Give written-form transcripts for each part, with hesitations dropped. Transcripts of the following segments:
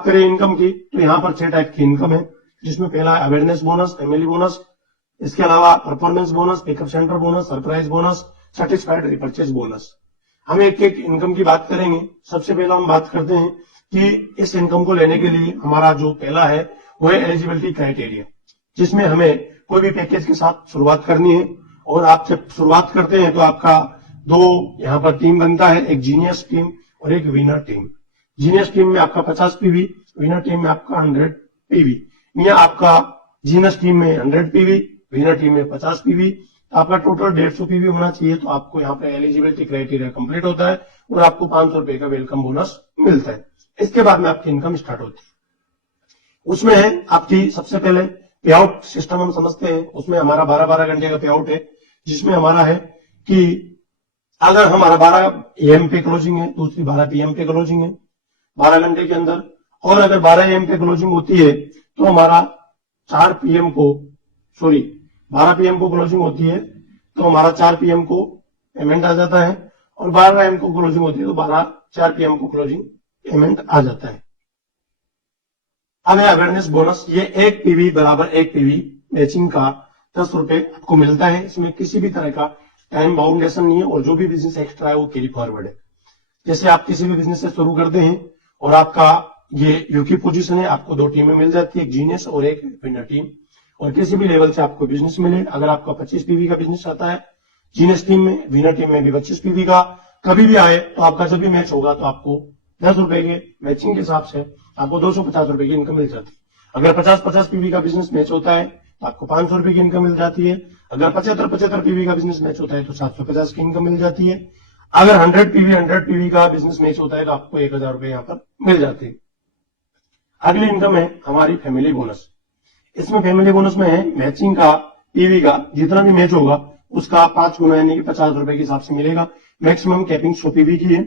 बात करें इनकम की, तो यहाँ पर 6 टाइप की इनकम है, जिसमें पहला है अवेयरनेस बोनस, फैमिली बोनस, इसके अलावा performance bonus, pickup centre bonus, surprise bonus, satisfied repurchase bonus. हम एक एक इनकम की बात करेंगे। सबसे पहला हम बात करते हैं कि इस इनकम को लेने के लिए हमारा जो पहला है वो है एलिजिबिलिटी क्राइटेरिया, जिसमें हमें कोई भी पैकेज के साथ शुरुआत करनी है। और आप जब शुरुआत करते हैं तो आपका दो यहाँ पर टीम बनता है, एक जीनियस टीम और एक विनर टीम। जीनियस टीम में आपका 50 पीवी, विनर टीम में आपका 100 पीवी, या आपका जीनियस टीम में 100 पीवी, विनर टीम में 50 पीवी, आपका टोटल 150 पीवी होना चाहिए। तो आपको यहाँ पे एलिजिबिलिटी क्राइटेरिया कंप्लीट होता है और आपको 500 रुपए का वेलकम बोनस मिलता है। इसके बाद में आपकी इनकम स्टार्ट होती है। उसमें है आपकी सबसे पहले पे आउट सिस्टम हम समझते हैं। उसमें हमारा 12-12 घंटे का पे आउट है, जिसमें हमारा है कि अगर हमारा 12 AM पे क्लोजिंग है, दूसरी 12 PM पे क्लोजिंग है 12 घंटे के अंदर, और अगर 12 AM पे क्लोजिंग होती है तो हमारा 4 PM को 12 PM को क्लोजिंग होती है तो हमारा 4 PM को पेमेंट आ जाता है, और 12 AM को क्लोजिंग होती है तो 4 PM को क्लोजिंग पेमेंट आ जाता है। अब है अवेयरनेस बोनस। ये 1 पीवी बराबर 1 पीवी मैचिंग का 10 रुपए आपको मिलता है। इसमें किसी भी तरह का टाइम बाउंडेशन नहीं है, और जो भी बिजनेस एक्स्ट्रा है वो कैरी फॉरवर्ड है। जैसे आप किसी भी बिजनेस से शुरू करते हैं और आपका ये यूकी पोजीशन है, आपको 2 टीमें मिल जाती है, एक जीनियस और एक विनर टीम। और किसी भी लेवल से आपको बिजनेस मिले, अगर आपका 25 पीवी का बिजनेस आता है जीनियस टीम में, विनर टीम में भी 25 पीवी का कभी भी आए, तो आपका जब भी मैच होगा तो आपको 10 रुपए के मैचिंग के हिसाब से आपको 250 रुपए की इनकम मिल जाती है। अगर 50-50 पीवी का बिजनेस मैच होता है तो आपको 500 रुपए की इनकम मिल जाती है। अगर 75-75 पीवी का बिजनेस मैच होता है तो 750 की इनकम मिल जाती है। अगर 100 पीवी का बिजनेस मैच होता है तो आपको 1000 रुपए यहाँ पर मिल जाते हैं। अगली इनकम है हमारी फैमिली बोनस। इसमें फैमिली बोनस में है मैचिंग का पीवी का जितना भी मैच होगा उसका 5 गुना यानी कि 50 रुपए के हिसाब से मिलेगा। मैक्सिमम कैपिंग 100 पीवी की है,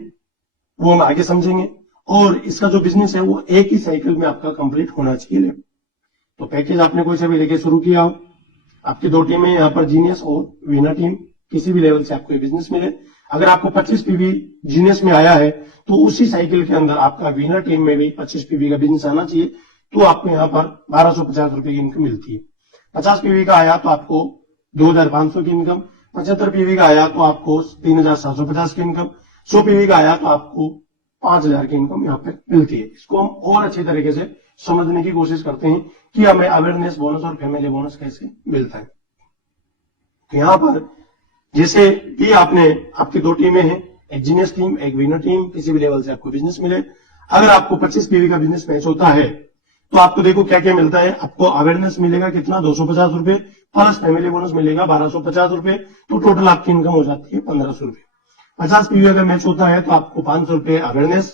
वो हम आगे समझेंगे। और इसका जो बिजनेस है वो एक ही साइकिल में आपका कंप्लीट होना चाहिए। तो पैकेज आपने कोई से भी लेके शुरू किया हो, आपकी 2 टीमें यहाँ पर जीनियस और विनर टीम, किसी भी लेवल से आपको ये बिजनेस मिले, अगर आपको 25 पीवी जीनियस में आया है तो उसी साइकिल के अंदर आपका विनर टीम में भी 25 पीवी का बिजनेस आना चाहिए, तो आपको यहाँ पर 1250 रुपए की इनकम मिलती है। 50 पीवी का आया तो आपको 2500 की इनकम, 75 पीवी का आया तो आपको 3750 की इनकम, 100 पीवी का आया तो आपको 5000 की इनकम यहाँ पे मिलती है। इसको हम और अच्छी तरीके से समझने की कोशिश करते हैं कि हमें अवेयरनेस बोनस और फैमिली बोनस कैसे मिलता है। तो यहाँ पर जैसे भी आपने आपकी 2 टीमें हैं, एक जीनियस टीम एक विनर टीम, किसी भी लेवल से आपको बिजनेस मिले, अगर आपको 25 पीवी का बिजनेस मैच होता है तो आपको देखो क्या क्या मिलता है। आपको अवेयरनेस मिलेगा कितना 250 रुपए, प्लस फैमिली बोनस मिलेगा 1250 रुपए, तो टोटल आपकी इनकम हो जाती है 1500 रुपए। 50 पीवी अगर मैच होता है तो आपको 500 रुपए अवेयरनेस,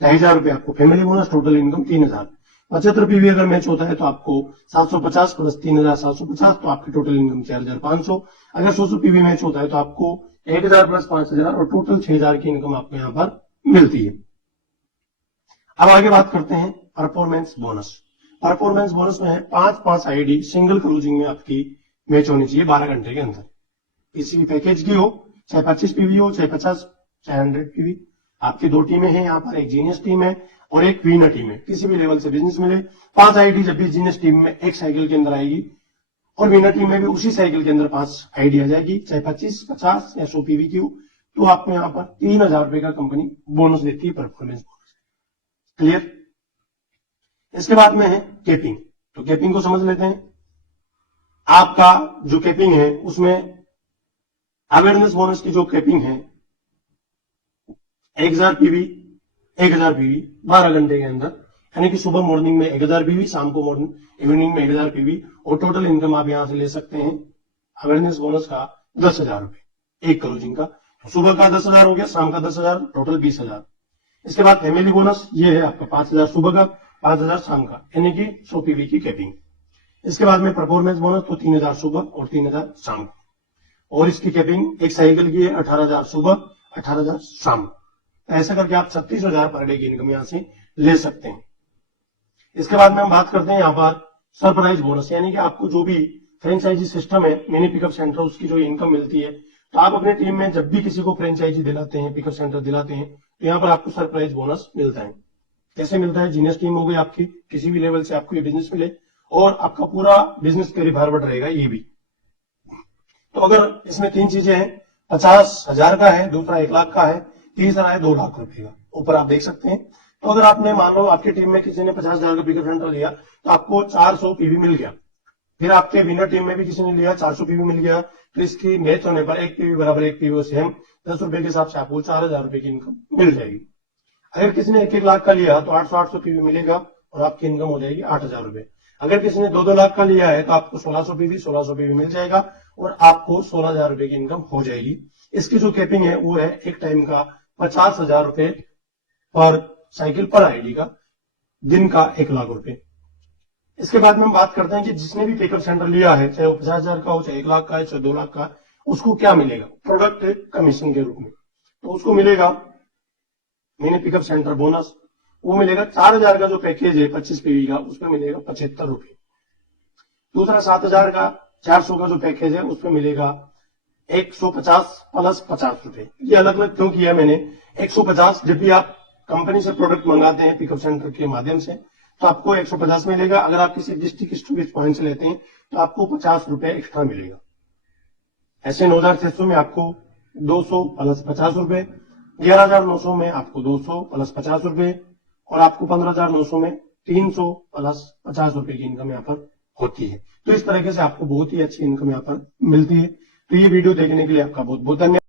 2500 रुपए आपको family bonus, total income 3000। 75 PV अगर मैच होता है तो आपको 750 प्लस 3750, तो आपकी टोटल इनकम 4500। अगर 100 पीवी मैच होता है तो आपको 1000 प्लस 5000 और टोटल 6000 की इनकम आपको यहाँ पर मिलती है। अब आगे बात करते हैं परफॉर्मेंस बोनस। परफॉर्मेंस बोनस में है 5 आईडी सिंगल क्लोजिंग में आपकी मैच होनी चाहिए 12 घंटे के अंदर, किसी भी पैकेज की हो, चाहे 25 पीवी हो, चाहे 50, चाहे 100 पीवी। आपकी 2 टीमें हैं यहाँ पर, एक जीनियस टीम है और एक विनर टीम है। किसी भी लेवल से बिजनेस मिले, 5 आईडी जब भी जीनियस टीम में एक साइकिल के अंदर आएगी और विनर टीम में भी उसी साइकिल के अंदर 5 आईडी आ जाएगी, चाहे 25, 50 या 100 पीवी की हो, तो आपको यहाँ पर 3000 रुपए का कंपनी बोनस देती है परफॉर्मेंस बोनस। क्लियर? इसके बाद में है कैपिंग। तो कैपिंग को समझ लेते हैं। आपका जो कैपिंग है उसमें अवेयरनेस बोनस की जो कैपिंग है 1000 पीवी 12 घंटे के अंदर, यानी कि सुबह मॉर्निंग में 1000 पीवी, शाम को मॉर्निंग इवनिंग में 1000 पीवी, और टोटल इनकम आप यहां से ले सकते हैं अवेयरनेस बोनस का 10,000 रुपए एक क्लोजिंग का। तो सुबह का 10,000 हो गया, शाम का 10,000, टोटल 20,000। इसके बाद फैमिली बोनस ये है आपका 5,000 सुबह का, 5,000 शाम का, यानी कि 100 पीवी की कैपिंग। इसके बाद में परफॉर्मेंस बोनस तो 3,000 सुबह और 3,000 शाम को, और इसकी कैपिंग एक साइकिल की है 18,000 सुबह 18,000 शाम। ऐसा करके आप 36,000 पर डे की इनकम यहां से ले सकते हैं। इसके बाद में हम बात करते हैं यहाँ पर सरप्राइज बोनस, यानी कि आपको जो भी फ्रेंचाइजी सिस्टम है, मिनी पिकअप सेंटर, उसकी जो इनकम मिलती है, तो आप अपने टीम में जब भी किसी को फ्रेंचाइजी दिलाते हैं, पिकअप सेंटर दिलाते हैं, तो यहाँ पर आपको सरप्राइज बोनस मिलता है। कैसे मिलता है? जीनियस टीम हो गई आपकी, किसी भी लेवल से आपको ये बिजनेस मिले और आपका पूरा बिजनेस कैरी फॉरवर्ड रहेगा ये भी। तो अगर इसमें 3 चीजें हैं, 50,000 का है, दूसरा 1 लाख का है, तीसरा है 2 लाख रुपए का, ऊपर आप देख सकते हैं। तो अगर आपने मान लो आपकी टीम में किसी ने 50,000 का पिकअप सेंटर लिया तो आपको 400 पीवी मिल गया। फिर आपके विनर टीम में भी किसी ने लिया, 400 पीवी मिल गया। फिर इसकी मैच होने पर 1 पीवी बराबर 1 पीवी सेम 10 रुपए के हिसाब से आपको 4,000 रुपए की इनकम मिल जाएगी। अगर किसी ने 1-1 लाख का लिया तो 800 पीवी मिलेगा और आपकी इनकम हो जाएगी 8,000 रुपए। अगर किसी ने 2-2 लाख का लिया है तो आपको 1600 पीवी मिल जाएगा और आपको 16,000 रुपए की इनकम हो जाएगी। इसकी जो कैपिंग है वो है एक टाइम का 50,000 रुपए पर साइकिल पर आईडी का, दिन का 1 लाख रुपए। इसके बाद में हम बात करते हैं कि जिसने भी पिकअप सेंटर लिया है, चाहे वो 50,000 का हो, चाहे 1 लाख का है, चाहे 2 लाख का, उसको क्या मिलेगा प्रोडक्ट कमीशन के रूप में? तो उसको मिलेगा मिनी पिकअप सेंटर बोनस, वो मिलेगा 4,000 का जो पैकेज है 25 पीवी का, उसमें मिलेगा 75 रुपए। दूसरा 7,000 का 400 का जो पैकेज है उसमें मिलेगा 150 प्लस 50 रुपए। ये अलग अलग क्यों किया मैंने? 150 जब भी आप कंपनी से प्रोडक्ट मंगाते हैं पिकअप सेंटर के माध्यम से तो आपको 150 मिलेगा। अगर आप किसी डिस्ट्रिक्ट स्टोरेज पॉइंट से लेते हैं तो आपको 50 रुपए एक्स्ट्रा मिलेगा। ऐसे 9,600 में आपको 200 प्लस 50 रुपए, 11,900 में आपको 200 प्लस 50 रुपए और आपको 15,900 में 300 प्लस 50 रुपए की इनकम यहाँ पर होती है। तो इस तरीके से आपको बहुत ही अच्छी इनकम यहाँ पर मिलती है। तो ये वीडियो देखने के लिए आपका बहुत बहुत धन्यवाद।